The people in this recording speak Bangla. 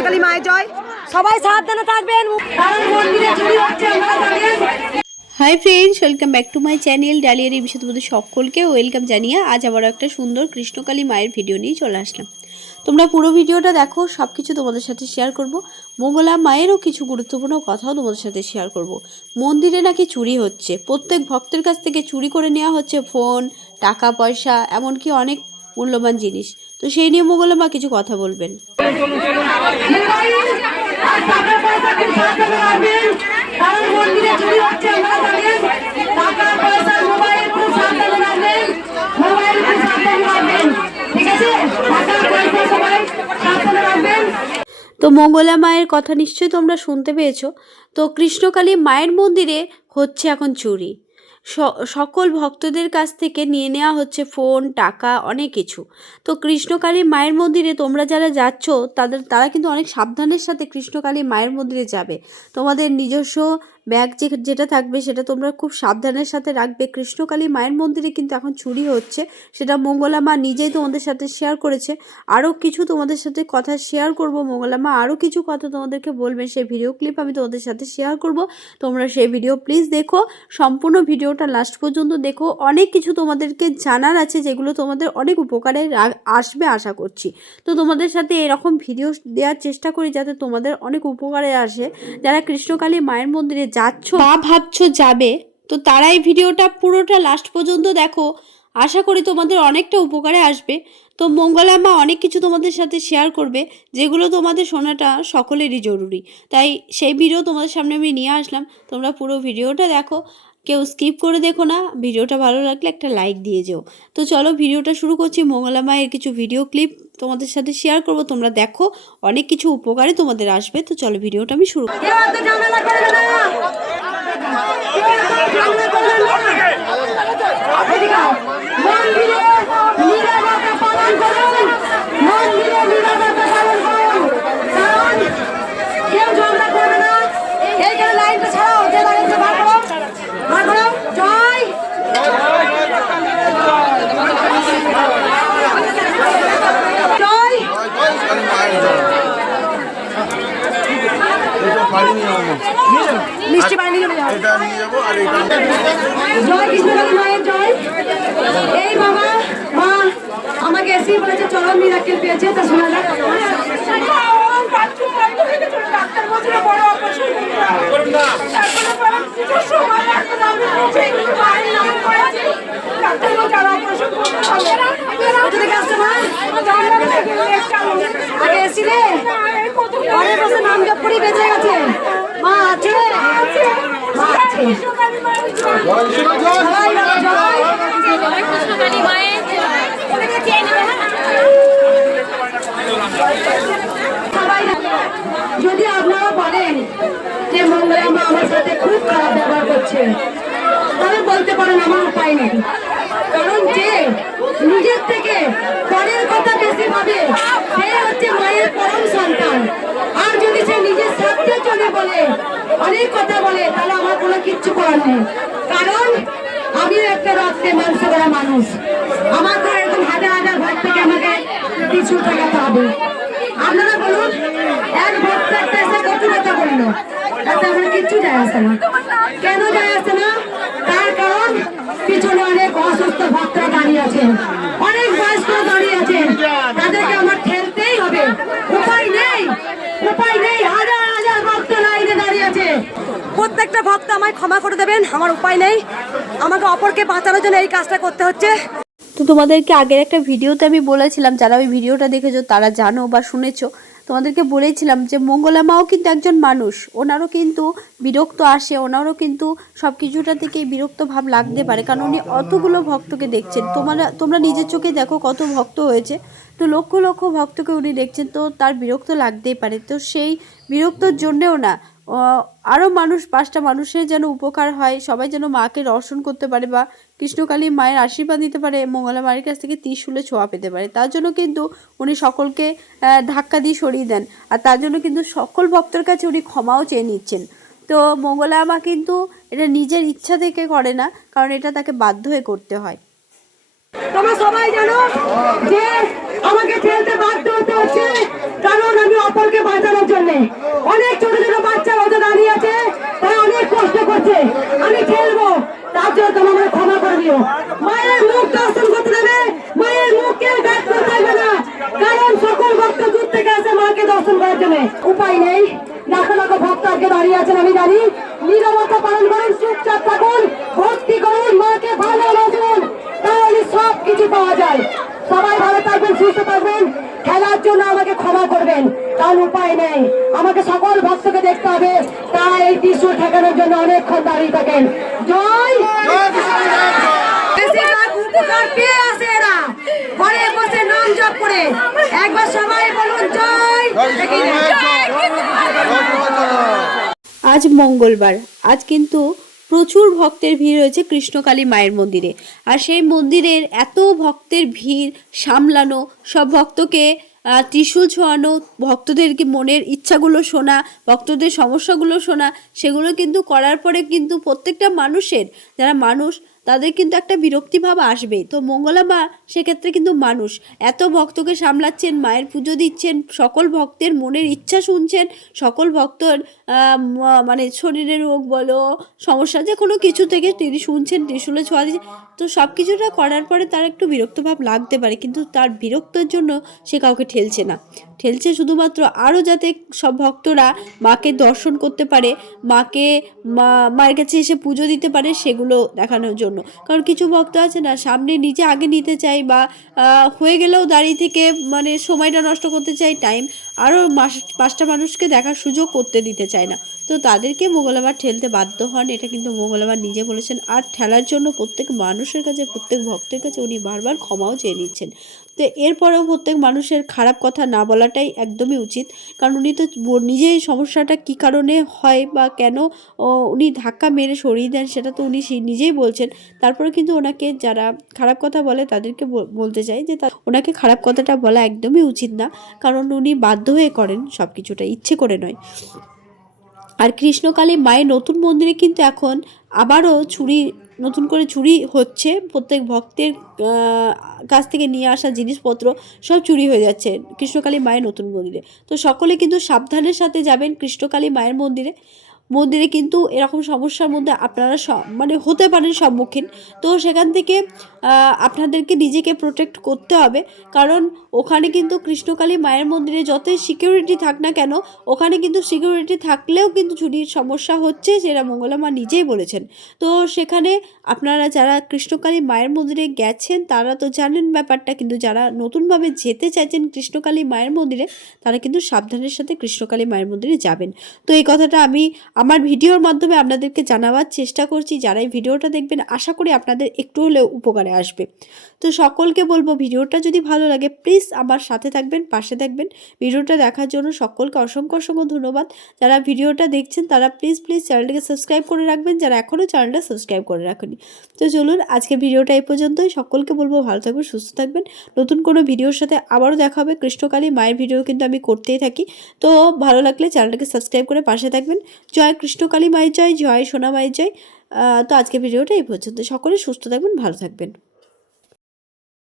কৃষ্ণকালী মায়ের জয়। সবাই সাবধানে থাকবেন। Hi friends, welcome back to my channel ডালিয়ার এই বিষয়ে তোমাদের সকলকে ওয়েলকাম জানিয়ে আজ আবার একটা সুন্দর কৃষ্ণকালী মায়ের ভিডিও নিয়ে চলে আসলাম। তোমরা পুরো ভিডিওটা দেখো, সব কিছু তোমাদের সাথে শেয়ার করব। মঙ্গলা মায়েরও কিছু গুরুত্বপূর্ণ কথাও তোমাদের সাথে শেয়ার করব। মন্দিরে নাকি চুরি হচ্ছে, প্রত্যেক ভক্তের কাছ থেকে চুরি করে নেওয়া হচ্ছে ফোন, টাকা পয়সা, এমনকি অনেক মূল্যবান জিনিস। তো সেই নিয়ে মঙ্গলা মা কিছু কথা বলবেন। তো মঙ্গলা মায়ের কথা নিশ্চয়ই তোমরা শুনতে পেয়েছো। তো কৃষ্ণকালী মায়ের মন্দিরে হচ্ছে এখন চুরি। সকল ভক্তদের কাছ থেকে নিয়ে নেওয়া হচ্ছে ফোন, টাকা, অনেক কিছু। তো কৃষ্ণকালী মায়ের মন্দিরে তোমরা যারা যাচ্ছ তারা কিন্তু অনেক সাবধানের সাথে কৃষ্ণকালী মায়ের মন্দিরে যাবে। তোমাদের নিজস্ব ব্যাগ যেটা থাকবে সেটা তোমরা খুব সাবধানের সাথে রাখবে। কৃষ্ণকালী মায়ের মন্দিরে কিন্তু এখন চুরি হচ্ছে, সেটা মঙ্গলা মা নিজেই তোমাদের সাথে শেয়ার করেছে। আরও কিছু তোমাদের সাথে কথা শেয়ার করব, মঙ্গলা মা আরও কিছু কথা তোমাদেরকে বলবেন, সেই ভিডিও ক্লিপ আমি তোমাদের সাথে শেয়ার করব। তোমরা সেই ভিডিও প্লিজ দেখো, সম্পূর্ণ ভিডিওটা লাস্ট পর্যন্ত দেখো। অনেক কিছু তোমাদেরকে জানার আছে যেগুলো তোমাদের অনেক উপকারে আসবে আশা করছি। তো তোমাদের সাথে এরকম ভিডিও দেওয়ার চেষ্টা করি যাতে তোমাদের অনেক উপকারে আসে। যারা কৃষ্ণকালী মায়ের মন্দিরে যাচ্ছ বা ভাবছো যাবে, তো তারা এই ভিডিওটা পুরোটা লাস্ট পর্যন্ত দেখো, আশা করি তোমাদের অনেকটা উপকারে আসবে। তো মঙ্গলা মা অনেক কিছু তোমাদের সাথে শেয়ার করবে যেগুলো তোমাদের শোনাটা সকলেরই জরুরি। তাই সেই ভিডিও তোমাদের সামনে আমি নিয়ে আসলাম। তোমরা পুরো ভিডিওটা দেখো, কেউ স্কিপ করে দেখো না। ভিডিওটা ভালো লাগলে একটা লাইক দিয়ে যেও। তো চলো ভিডিওটা শুরু করছি। মঙ্গলা মায়ের কিছু ভিডিও ক্লিপ তোমাদের সাথে শেয়ার করব, তোমরা দেখো, অনেক কিছু উপকারে তোমাদের আসবে। তো চলো ভিডিওটা আমি শুরু করি। মিষ্টি পানি নিয়ে যাবো। জয় কৃষ্ণকালী মায়ের জয়। এই বাবা মা আমাকে এসেই বলেছে চরম মিরাক্কেল পেয়েছে, তা শোনা যাক। আগে এসেছিলে অনেক বছর নাম জপ করেই বেঁচে গেছে। মা আছে, মা আছে। যদি আপনারা বলেন যে মঙ্গলা মা আমার সাথে খুব খারাপ ব্যবহার করছে, তাহলে বলতে পারেন আমার উপায় নেই। কারণ যে নিজের থেকে পরের কথা বেশি ভাবে সে হচ্ছে মায়ের পরম সন্তান। আর যদি সে নিজের স্বার্থে চলে বলে অনেক কথা বলে, তাহলে আমার কোনো কিচ্ছু করার নেই। কারণ আমিও একটা রক্তে মাংস করা মানুষ। আমার তো এরকম হাজার হাজার ভক্ত থেকে আমাকে কিছু টাকাতে হবে। আপনারা বলুন, এক ভক্ত একটা এসে কত কথা বললো, তাতে আমার কিচ্ছু যায় আসে না। কেন যায় আসে না? তার কারণ পিছনে অনেক অসুস্থ ভক্তরা দাঁড়িয়ে আছেন, অনেক বয়স্ক দাঁড়িয়ে আছেন, তাদেরকে আমার ঠেলতেই হবে। উপায় নেই, উপায় নেই। হাজার হাজার ভক্ত লাইনে দাঁড়িয়ে আছে। প্রত্যেকটা ভক্ত আমায় ক্ষমা করে দেবেন, আমার উপায় নেই। আমাকে অপরকে বাঁচানোর জন্য এই কাজটা করতে হচ্ছে। তো তোমাদেরকে আগের একটা ভিডিওতে আমি বলেছিলাম, যারা ওই ভিডিওটা দেখেছো তারা জানো বা শুনেছো, তোমাদেরকে বলেছিলাম যে মঙ্গলা মাও কিন্তু একজন মানুষ, ওনারও কিন্তু বিরক্ত আসে, ওনারও কিন্তু সব কিছুটা থেকে বিরক্ত ভাব লাগতে পারে, কারণ উনি অতগুলো ভক্তকে দেখছেন। তোমরা নিজের চোখে দেখো কত ভক্ত হয়েছে, তো লক্ষ লক্ষ ভক্তকে উনি দেখছেন, তো তার বিরক্ত লাগতেই পারে। তো সেই বিরক্তর জন্যেও না, আরও মানুষ, 5টা মানুষের যেন উপকার হয়, সবাই যেন মাকে দর্শন করতে পারে বা কৃষ্ণকালী মায়ের আশীর্বাদ নিতে পারে, মঙ্গলা মায়ের কাছ থেকে ত্রিশূলে ছোঁয়া পেতে পারে, তার জন্য কিন্তু উনি সকলকে ধাক্কা দিয়ে সরিয়ে দেন। আর তার জন্য কিন্তু সকল ভক্তের কাছে উনি ক্ষমাও চেয়ে নিচ্ছেন। তো মঙ্গলা মা কিন্তু এটা নিজের ইচ্ছা থেকে করে না, কারণ এটা তাকে বাধ্য হয়ে করতে হয়। তোমরা সবাই জানো যে আমাকে ঠেলতে বাধ্য হতে হচ্ছে, কারণ আমি অপরকে বাঁচানোর অনেক ছোট ছোট বাচ্চা ওদের দাঁড়িয়ে আছে, তারা অনেক কষ্ট করছে। আমি খেলবো, তার জন্য তোমার আমাকে ক্ষমা করে দিও। মায়ের মুখ দর্শন করতে দেবে, মায়ের মুখ কেউ গাছ করতে পারবে না, কারণ সকল ভক্ত দূর থেকে আসে মাকে দর্শন করার জন্য। উপায় নেই, লাখো লাখো ভক্ত আজকে দাঁড়িয়ে আছেন, আমি জানি। নীরবতা পালন করুন, চুপচাপ থাকুন, ভক্তি করুন, মাকে ভালোবাসুন, তাহলে সব কিছু পাওয়া যায়। সবাই ভালো থাকবেন, সুস্থ থাকবেন। খেলার জন্য আমাকে ক্ষমা করবেন, কারণ উপায় নেই, আমাকে সকল ভক্তকে দেখতে হবে, তাই এই ত্রিশূল ঠেকানোর জন্য অনেকক্ষণ দাঁড়িয়ে থাকেন। জয় বেশিরভাগ উপকার পেয়ে আসে এরা, ঘরে বসে নাম জপ করে। একবার সবাই বলুন জয়। আজ মঙ্গলবার, আজ কিন্তু প্রচুর ভক্তের ভিড় হয়েছে কৃষ্ণকালী মায়ের মন্দিরে। আর সেই মন্দিরের এত ভক্তের ভিড় সামলানো, সব ভক্তকে ত্রিশূল ছোঁয়ানো, ভক্তদেরকে মনের ইচ্ছাগুলো শোনা, ভক্তদের সমস্যাগুলো শোনা, সেগুলো কিন্তু করার পরে কিন্তু প্রত্যেকটা মানুষের, যারা মানুষ তাদের কিন্তু একটা বিরক্তিভাব আসবেই। তো মঙ্গলা মা সেক্ষেত্রে কিন্তু মানুষ, এত ভক্তকে সামলাচ্ছেন, মায়ের পুজো দিচ্ছেন, সকল ভক্তের মনের ইচ্ছা শুনছেন, সকল ভক্তর মানে শরীরের রোগ বলো, সমস্যা যে কোনো কিছু থেকে তিনি শুনছেন, ত্রিশূলে ছোঁয়া দিচ্ছেন। তো সব কিছুটা করার পরে তার একটু বিরক্তভাব লাগতে পারে, কিন্তু তার বিরক্তর জন্য সে কাউকে ঠেলছে না, ঠেলছে শুধুমাত্র আরও যাতে সব ভক্তরা মাকে দর্শন করতে পারে, মাকে মায়ের কাছে এসে পুজো দিতে পারে, সেগুলো দেখানোর জন্য। কারণ কিছু ভক্ত আছে না, সামনে নিজে আগে নিতে চায়, বা হয়ে গেলেও দাঁড়িয়ে থেকে মানে সময়টা নষ্ট করতে চায়, টাইম আরও পাঁচটা মানুষকে দেখার সুযোগ করতে দিতে চায় না। তো তাদেরকে মঙ্গলবার ঠেলতে বাধ্য হন, এটা কিন্তু মঙ্গলবার নিজে বলেছেন। আর ঠেলার জন্য প্রত্যেক মানুষের কাছে, প্রত্যেক ভক্তের কাছে উনি বারবার ক্ষমাও চেয়ে নিচ্ছেন। তো এরপরেও প্রত্যেক মানুষের খারাপ কথা না বলাটাই একদমই উচিত, কারণ উনি তো নিজেই সমস্যাটা কী কারণে হয় বা কেন উনি ধাক্কা মেরে সরিয়ে দেন, সেটা তো উনি নিজেই বলছেন। তারপরে কিন্তু ওনাকে যারা খারাপ কথা বলে তাদেরকে বলতে চাই যে ওনাকে খারাপ কথাটা বলা একদমই উচিত না, কারণ উনি বাধ্য হয়ে করেন সব কিছুটা, ইচ্ছে করে নয়। আর কৃষ্ণকালী মায়ের নতুন মন্দিরে কিন্তু এখন আবারও নতুন করে চুরি হচ্ছে, প্রত্যেক ভক্তের কাছ থেকে নিয়ে আসা জিনিসপত্র সব চুরি হয়ে যাচ্ছে কৃষ্ণকালী মায়ের নতুন মন্দিরে। তো সকলে কিন্তু সাবধানের সাথে যাবেন কৃষ্ণকালী মায়ের মন্দিরে। কিন্তু এরকম সমস্যার মধ্যে আপনারা মানে হতে পারেন সম্মুখীন। তো সেখান থেকে আপনাদেরকে নিজেকে প্রোটেক্ট করতে হবে, কারণ ওখানে কিন্তু কৃষ্ণকালী মায়ের মন্দিরে যতই সিকিউরিটি থাক না কেন, ওখানে কিন্তু সিকিউরিটি থাকলেও কিন্তু চুরির সমস্যা হচ্ছে, যেটা মঙ্গলা মা নিজেই বলেছেন। তো সেখানে আপনারা যারা কৃষ্ণকালী মায়ের মন্দিরে গেছেন তারা তো জানেন ব্যাপারটা, কিন্তু যারা নতুনভাবে যেতে চাইছেন কৃষ্ণকালী মায়ের মন্দিরে, তারা কিন্তু সাবধানের সাথে কৃষ্ণকালী মায়ের মন্দিরে যাবেন। তো এই কথাটা আমি আমার ভিডিওর মাধ্যমে আপনাদেরকে জানাবার চেষ্টা করছি। যারা এই ভিডিওটা দেখবেন আশা করি আপনাদের একটু হলেও উপকারে আসবে। তো সকলকে বলবো, ভিডিওটা যদি ভালো লাগে প্লিজ আমার সাথে থাকবেন, পাশে থাকবেন। ভিডিওটা দেখার জন্য সকলকে অসংখ্য অসংখ্য ধন্যবাদ। যারা ভিডিওটা দেখছেন তারা প্লিজ চ্যানেলটাকে সাবস্ক্রাইব করে রাখবেন, যারা এখনও চ্যানেলটা সাবস্ক্রাইব করে রাখেনি। তো চলুন আজকে ভিডিওটা এই পর্যন্তই। সকলকে বলবো ভালো থাকবেন, সুস্থ থাকবেন। নতুন কোনো ভিডিওর সাথে আবারও দেখা হবে। কৃষ্ণকালী মায়ের ভিডিও কিন্তু আমি করতেই থাকি, তো ভালো লাগলে চ্যানেলটাকে সাবস্ক্রাইব করে পাশে থাকবেন। জয় কৃষ্ণকালী মায়ের জয়, জয় সোনা মায়ের জয়। তো আজকে ভিডিওটা এই পর্যন্ত। সকলে সুস্থ থাকবেন, ভালো থাকবেন।